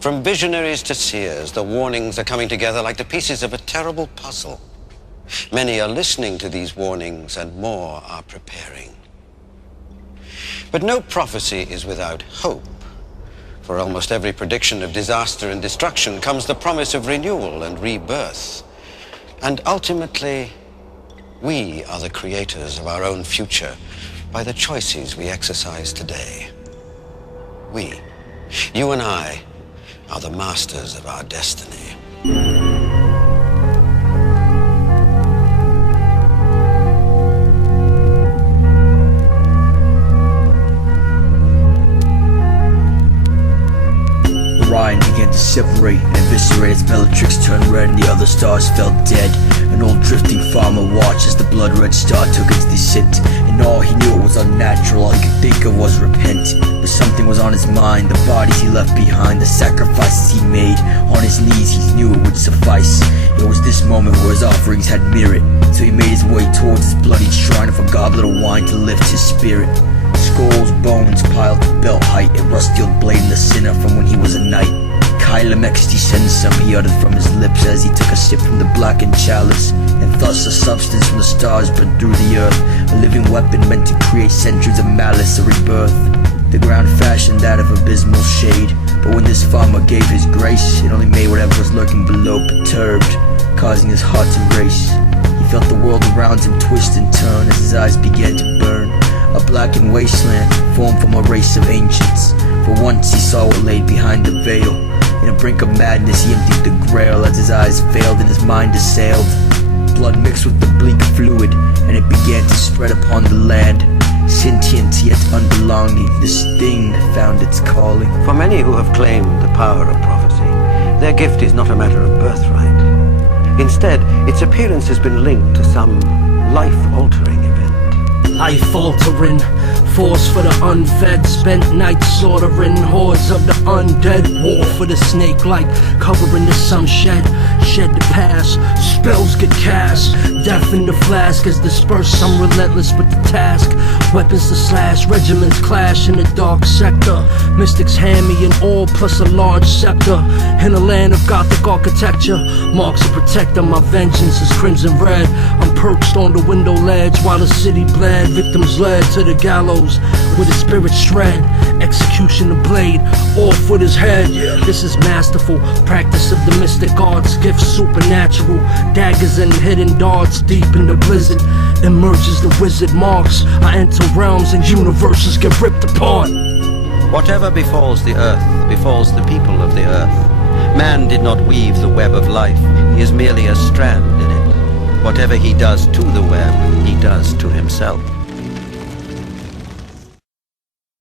From visionaries to seers, the warnings are coming together like the pieces of a terrible puzzle. Many are listening to these warnings, and more are preparing. But no prophecy is without hope. For almost every prediction of disaster and destruction comes the promise of renewal and rebirth. And ultimately, we are the creators of our own future by the choices we exercise today. We, you and I, are the masters of our destiny. Orion began to separate and eviscerate as Bellatrix turned red and the other stars fell dead. An old drifting farmer watched as the blood-red star took its descent, and all he knew it was unnatural. All he could think of was repent. But something was on his mind, the bodies he left behind, the sacrifices he made. On his knees he knew it would suffice. It was this moment where his offerings had merit, so he made his way towards his bloody shrine of a goblet of wine to lift his spirit. Skulls, bones piled to belt height, a rust-heeled blade in the sinner from when he was a knight. Kylemex descends some, he uttered from his lips as he took a sip from the blackened chalice. And thus a substance from the stars burned through the earth, a living weapon meant to create centuries of malice, a rebirth. The ground fashioned that of abysmal shade, but when this farmer gave his grace, it only made whatever was lurking below perturbed, causing his heart to race. He felt the world around him twist and turn as his eyes began to burn. A blackened wasteland formed from a race of ancients. For once he saw what lay behind the veil. In a brink of madness he emptied the grail as his eyes failed and his mind assailed. Blood mixed with the bleak fluid, and it began to spread upon the land. Sentient yet unbelonging, this thing found its calling. For many who have claimed the power of prophecy, their gift is not a matter of birthright. Instead, its appearance has been linked to some life-altering event. Life-altering, force for the unfed, spent nights slaughtering hordes of the undead. War for the snake-like, covering the sun shed the past, spells get cast. Death in the flask is dispersed, I'm relentless with the task. Weapons to slash, regiments clash in the dark sector. Mystics hand me an orb plus a large scepter. In a land of gothic architecture, Marx a protector, my vengeance is crimson red. I'm perched on the window ledge while the city bled. Victims led to the gallows with his spirit shred. Execution of blade, off with his head. This is masterful, practice of the mystic arts, gifts supernatural. Daggers and hidden darts deep in the blizzard. Emerges the wizard Marx. I enter realms and universes get ripped apart. Whatever befalls the earth, befalls the people of the earth. Man did not weave the web of life, he is merely a strand in it. Whatever he does to the web, he does to himself.